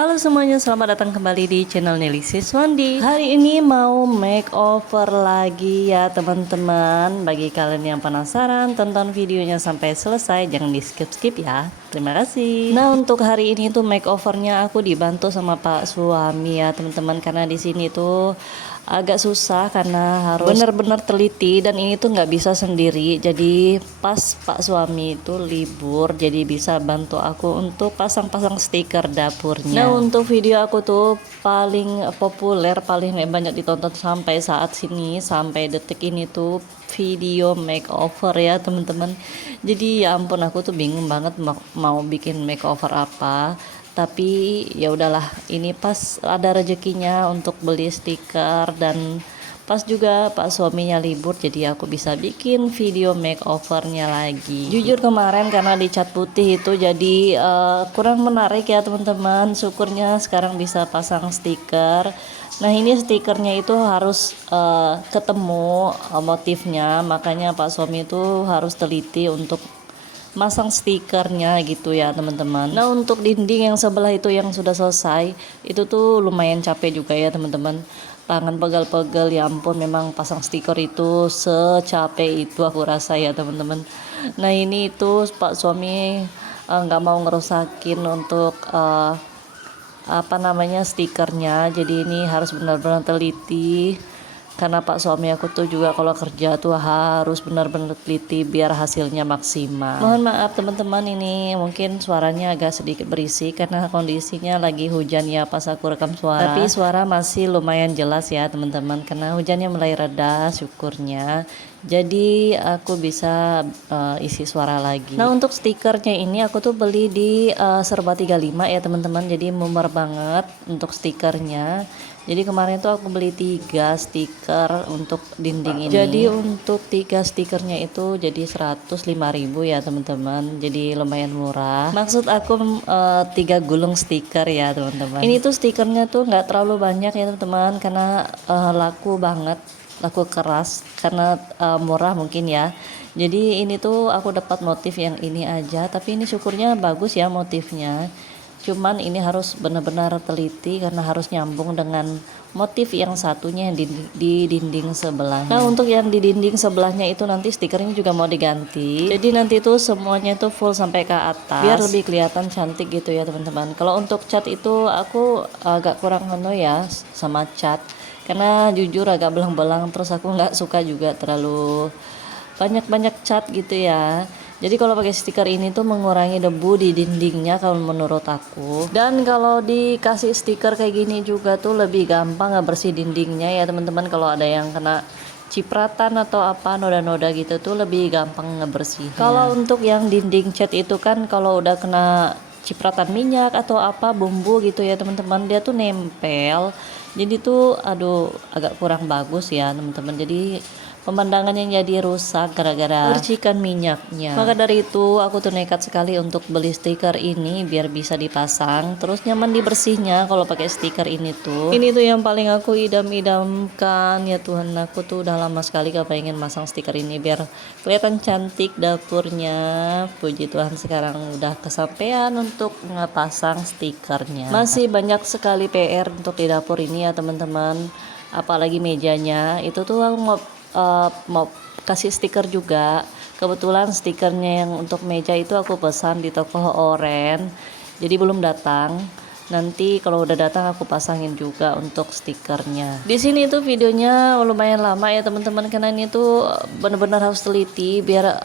Halo semuanya, selamat datang kembali di channel Nelly Siswandi. Hari ini mau makeover lagi ya teman-teman. Bagi kalian yang penasaran, tonton videonya sampai selesai, jangan di skip-skip ya. Terima kasih. Nah, untuk hari ini tuh makeovernya aku dibantu sama Pak suami ya teman-teman, karena di sini tuh agak susah karena harus benar-benar teliti, dan ini tuh nggak bisa sendiri. Jadi pas Pak suami itu libur, jadi bisa bantu aku untuk pasang-pasang stiker dapurnya. Nah, untuk video aku tuh paling populer, paling banyak ditonton sampai saat sini, sampai detik ini tuh video makeover ya teman-teman. Jadi ya ampun, aku tuh bingung banget mau bikin makeover apa. Tapi ya udahlah, ini pas ada rezekinya untuk beli stiker, dan pas juga Pak suaminya libur, jadi aku bisa bikin video makeovernya lagi. Jujur kemarin karena dicat putih itu jadi kurang menarik ya teman-teman. Syukurnya sekarang bisa pasang stiker. Nah, ini stikernya itu harus ketemu motifnya, makanya Pak suami itu harus teliti untuk masang stikernya gitu ya teman-teman. Nah, untuk dinding yang sebelah itu yang sudah selesai, itu tuh lumayan capek juga ya teman-teman. Tangan pegal-pegal, ya ampun, memang pasang stiker itu secapek itu aku rasa ya teman-teman. Nah, ini itu Pak suami nggak mau ngerusakin untuk stikernya, jadi ini harus benar-benar teliti. Karena Pak suami aku tuh juga kalau kerja tuh harus benar-benar teliti biar hasilnya maksimal. Mohon maaf teman-teman, ini mungkin suaranya agak sedikit berisik karena kondisinya lagi hujan ya pas aku rekam suara. Tapi suara masih lumayan jelas ya teman-teman, karena hujannya mulai reda syukurnya. Jadi aku bisa isi suara lagi. Nah, untuk stikernya ini aku tuh beli di Serba 35 ya teman-teman. Jadi murah banget untuk stikernya. Jadi kemarin tuh aku beli 3 stiker untuk dinding ini. Jadi untuk 3 stikernya itu jadi 105.000 ya teman-teman. Jadi lumayan murah. Maksud aku 3 gulung stiker ya teman-teman. Ini tuh stikernya tuh nggak terlalu banyak ya teman-teman, karena laku banget, laku keras, karena murah mungkin ya. Jadi ini tuh aku dapat motif yang ini aja, tapi ini syukurnya bagus ya motifnya. Cuman ini harus benar-benar teliti karena harus nyambung dengan motif yang satunya yang di dinding sebelah. Nah, untuk yang di dinding sebelahnya itu nanti stikernya juga mau diganti. Jadi nanti itu semuanya itu full sampai ke atas biar lebih kelihatan cantik gitu ya teman-teman. Kalau untuk cat itu aku agak kurang ya sama cat, karena jujur agak belang-belang, terus aku nggak suka juga terlalu banyak-banyak cat gitu ya. Jadi kalau pakai stiker ini tuh mengurangi debu di dindingnya kalau menurut aku. Dan kalau dikasih stiker kayak gini juga tuh lebih gampang ngebersih dindingnya ya teman-teman. Kalau ada yang kena cipratan atau apa noda-noda gitu tuh lebih gampang ngebersih. Kalau untuk yang dinding cat itu kan kalau udah kena cipratan minyak atau apa bumbu gitu ya teman-teman, dia tuh nempel. Jadi tuh aduh agak kurang bagus ya teman-teman. Jadi pemandangannya jadi rusak gara-gara percikan minyaknya. Maka dari itu aku tuh nekat sekali untuk beli stiker ini biar bisa dipasang, terus nyaman dibersihnya kalau pakai stiker ini tuh. Ini tuh yang paling aku idam-idamkan ya Tuhan, aku tuh udah lama sekali kepengen masang stiker ini biar kelihatan cantik dapurnya. Puji Tuhan sekarang udah kesampaian untuk ngepasang stikernya. Masih banyak sekali PR untuk di dapur ini ya teman-teman, apalagi mejanya itu tuh aku mau kasih stiker juga. Kebetulan stikernya yang untuk meja itu aku pesan di toko Oren, jadi belum datang. Nanti kalau udah datang aku pasangin juga untuk stikernya. Di sini tuh videonya lumayan lama ya teman-teman, karena ini tuh benar-benar harus teliti biar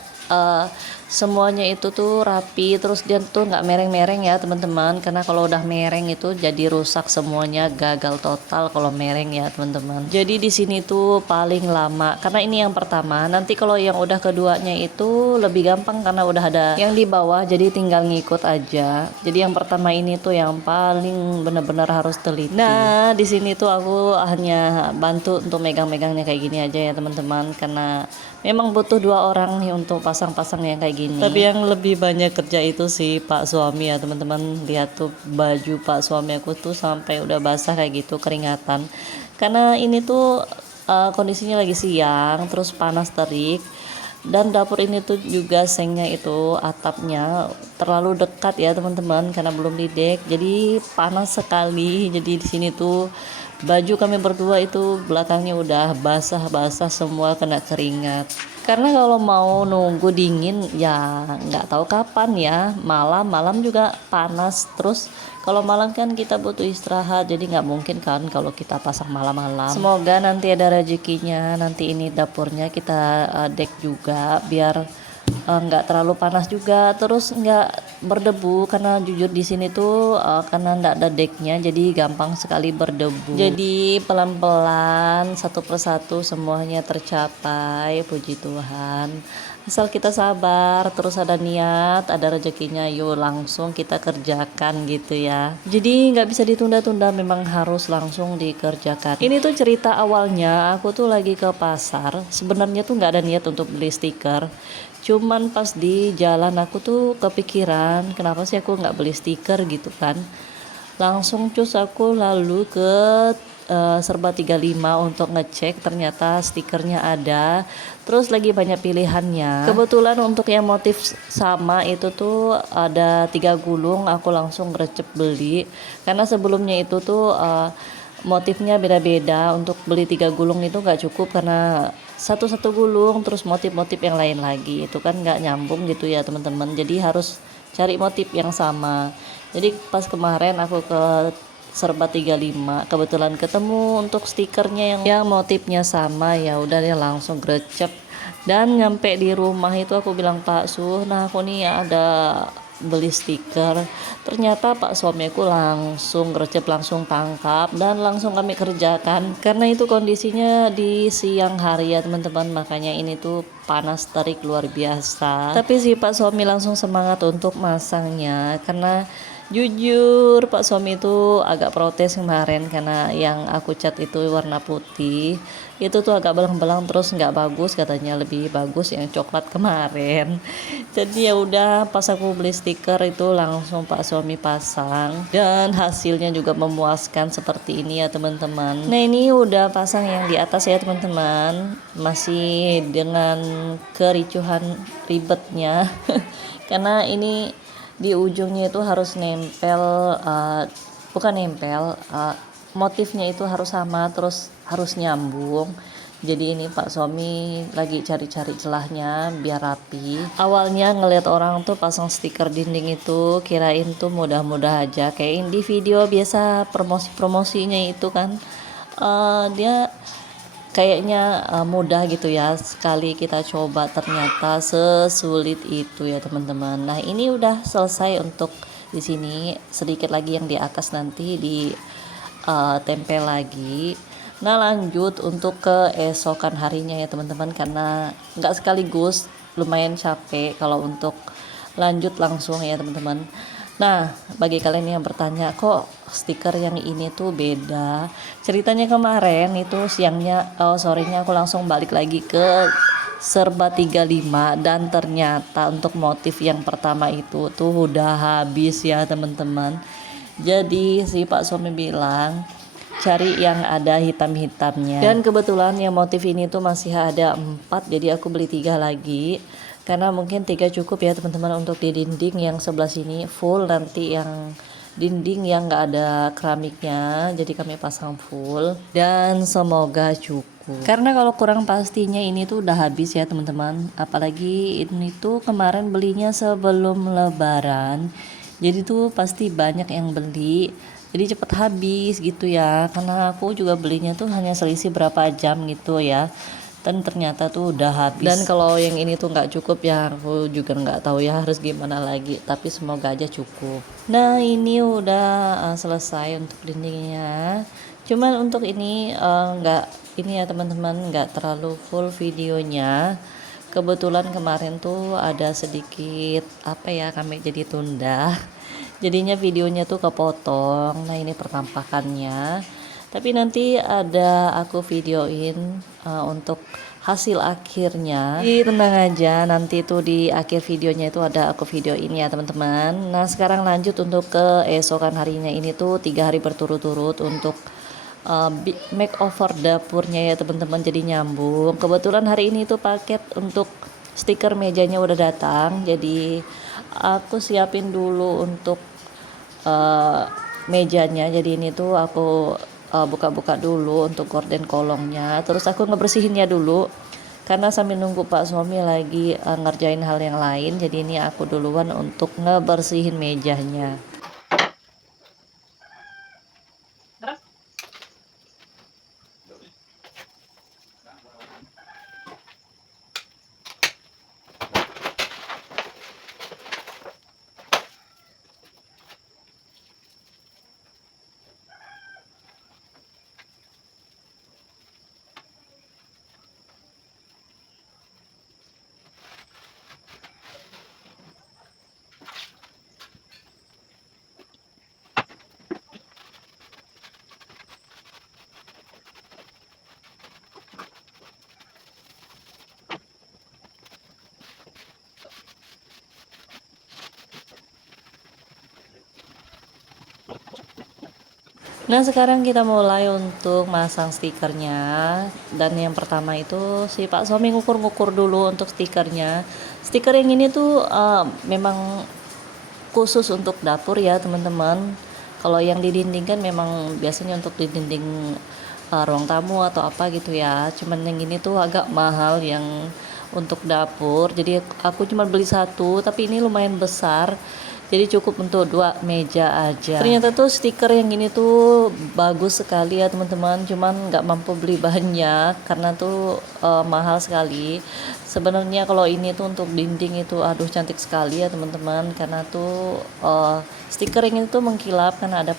semuanya itu tuh rapi, terus dia tuh nggak mereng-mereng ya teman-teman, karena kalau udah mereng itu jadi rusak semuanya, gagal total kalau mereng ya teman-teman. Jadi di sini tuh paling lama karena ini yang pertama. Nanti kalau yang udah keduanya itu lebih gampang karena udah ada yang di bawah, jadi tinggal ngikut aja. Jadi yang pertama ini tuh yang paling benar-benar harus teliti. Nah, di sini tuh aku hanya bantu untuk megang-megangnya kayak gini aja ya teman-teman, karena memang butuh 2 orang nih untuk pasang-pasang yang kayak gini. Tapi yang lebih banyak kerja itu sih Pak suami ya teman-teman. Lihat tuh baju Pak suami aku tuh sampai udah basah kayak gitu, keringatan. Karena ini tuh kondisinya lagi siang, terus panas terik. Dan dapur ini tuh juga sengnya itu atapnya terlalu dekat ya teman-teman, karena belum didek jadi panas sekali. Jadi di sini tuh baju kami berdua itu belakangnya udah basah-basah semua, kena keringat. Karena kalau mau nunggu dingin ya nggak tahu kapan ya, malam juga panas. Terus kalau malam kan kita butuh istirahat, jadi nggak mungkin kan kalau kita pasang malam-malam. Semoga nanti ada rezekinya, nanti ini dapurnya kita dek juga biar nggak terlalu panas juga, terus nggak berdebu. Karena jujur di sini tuh karena nggak ada decknya jadi gampang sekali berdebu. Jadi pelan-pelan satu persatu semuanya tercapai, puji Tuhan. Asal kita sabar, terus ada niat, ada rezekinya, yuk langsung kita kerjakan gitu ya. Jadi nggak bisa ditunda-tunda, memang harus langsung dikerjakan. Ini tuh cerita awalnya, aku tuh lagi ke pasar. Sebenarnya tuh nggak ada niat untuk beli stiker. Cuman pas di jalan aku tuh kepikiran, kenapa sih aku nggak beli stiker gitu kan. Langsung cus aku lalu ke Serba 35 untuk ngecek, ternyata stikernya ada, terus lagi banyak pilihannya. Kebetulan untuk yang motif sama itu tuh ada 3 gulung, aku langsung gercep beli. Karena sebelumnya itu tuh motifnya beda-beda, untuk beli 3 gulung itu nggak cukup karena satu-satu gulung terus motif-motif yang lain lagi itu kan nggak nyambung gitu ya teman-teman. Jadi harus cari motif yang sama. Jadi pas kemarin aku ke Serba 35 kebetulan ketemu untuk stikernya yang motifnya sama, ya udah dia langsung grecep. Dan nyampe di rumah itu aku bilang, Pak Suh, nah aku nih ada beli stiker. Ternyata Pak suamiku langsung grecep, langsung tangkap dan langsung kami kerjakan. Karena itu kondisinya di siang hari ya teman-teman, makanya ini tuh panas terik luar biasa. Tapi si Pak suami langsung semangat untuk masangnya, karena jujur Pak suami itu agak protes kemarin karena yang aku cat itu warna putih, itu tuh agak belang-belang terus nggak bagus, katanya lebih bagus yang coklat kemarin. Jadi ya udah, pas aku beli stiker itu langsung Pak suami pasang dan hasilnya juga memuaskan seperti ini ya teman-teman. Nah ini udah pasang yang di atas ya teman-teman, masih dengan kericuhan ribetnya karena ini di ujungnya itu harus nempel, bukan nempel, motifnya itu harus sama, terus harus nyambung. Jadi ini Pak suami lagi cari-cari celahnya biar rapi. Awalnya ngeliat orang tuh pasang stiker dinding itu kirain tuh mudah-mudah aja, kayak di video biasa promosi-promosinya itu kan, dia kayaknya mudah gitu ya. Sekali kita coba ternyata sesulit itu ya teman-teman. Nah ini udah selesai untuk di sini, sedikit lagi yang di atas nanti di tempel lagi. Nah lanjut untuk keesokan harinya ya teman-teman, karena nggak sekaligus, lumayan capek kalau untuk lanjut langsung ya teman-teman. Nah bagi kalian yang bertanya kok stiker yang ini tuh beda, ceritanya kemarin itu sorenya aku langsung balik lagi ke Serba 35 dan ternyata untuk motif yang pertama itu tuh udah habis ya teman-teman. Jadi si Pak suami bilang cari yang ada hitam-hitamnya, dan kebetulan yang motif ini tuh masih ada 4, jadi aku beli 3 lagi karena mungkin 3 cukup ya teman-teman untuk di dinding yang sebelah sini full. Nanti yang dinding yang nggak ada keramiknya jadi kami pasang full, dan semoga cukup. Karena kalau kurang pastinya ini tuh udah habis ya teman-teman, apalagi ini tuh kemarin belinya sebelum lebaran, jadi tuh pasti banyak yang beli, jadi cepet habis gitu ya. Karena aku juga belinya tuh hanya selisih berapa jam gitu ya, dan ternyata tuh udah habis. Dan kalau yang ini tuh nggak cukup ya, aku juga nggak tahu ya harus gimana lagi, tapi semoga aja cukup. Nah ini udah selesai untuk dindingnya. Cuman untuk ini nggak ini ya teman-teman, nggak terlalu full videonya. Kebetulan kemarin tuh ada sedikit kami jadi tunda, jadinya videonya tuh kepotong. Nah ini pertampakannya, tapi nanti ada aku videoin untuk hasil akhirnya. Jadi tenang aja, nanti tuh di akhir videonya itu ada aku videoin ya teman-teman. Nah sekarang lanjut untuk keesokan harinya, ini tuh 3 hari berturut-turut untuk makeover dapurnya ya teman-teman, jadi nyambung. Kebetulan hari ini tuh paket untuk stiker mejanya udah datang, jadi aku siapin dulu untuk mejanya. Jadi ini tuh aku buka-buka dulu untuk gorden kolongnya, terus aku ngebersihinnya dulu karena sambil nunggu Pak suami lagi ngerjain hal yang lain. Jadi ini aku duluan untuk ngebersihin mejanya. Nah, sekarang kita mulai untuk masang stikernya. Dan yang pertama itu si Pak suami ngukur-ngukur dulu untuk stikernya. Stiker yang ini tuh memang khusus untuk dapur ya teman-teman. Kalau yang di dinding kan memang biasanya untuk di dinding ruang tamu atau apa gitu ya. Cuman yang ini tuh agak mahal yang untuk dapur. Jadi aku cuma beli satu, tapi ini lumayan besar. Jadi cukup untuk 2 meja aja. Ternyata tuh stiker yang gini tuh bagus sekali ya teman-teman. Cuman nggak mampu beli banyak karena tuh mahal sekali. Sebenarnya kalau ini tuh untuk dinding itu aduh cantik sekali ya teman-teman. Karena tuh stiker yang ini tuh mengkilap karena ada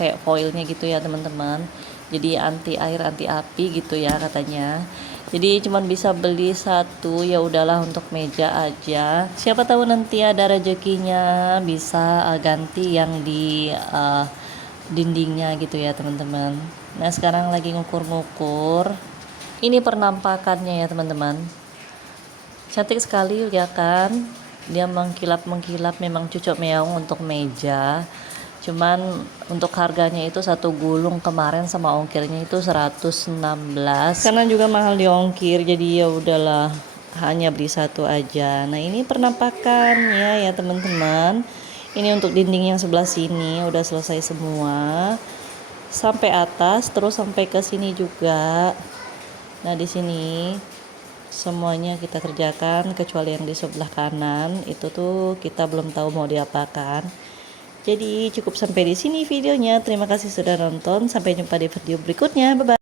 kayak foilnya gitu ya teman-teman. Jadi anti air, anti api gitu ya katanya. Jadi cuman bisa beli satu, ya udahlah untuk meja aja. Siapa tahu nanti ada rezekinya bisa ganti yang di dindingnya gitu ya teman-teman. Nah sekarang lagi ngukur-ngukur. Ini penampakannya ya teman-teman. Cantik sekali ya kan? Dia mengkilap-mengkilap, memang cocok meong untuk meja. Cuman untuk harganya itu satu gulung kemarin sama ongkirnya itu 116. Karena juga mahal di ongkir, jadi ya udahlah hanya beli satu aja. Nah, ini penampakannya ya teman-teman. Ini untuk dinding yang sebelah sini udah selesai semua. Sampai atas terus sampai ke sini juga. Nah, di sini semuanya kita kerjakan kecuali yang di sebelah kanan itu tuh kita belum tahu mau diapakan. Jadi cukup sampai di sini videonya. Terima kasih sudah nonton. Sampai jumpa di video berikutnya. Bye bye.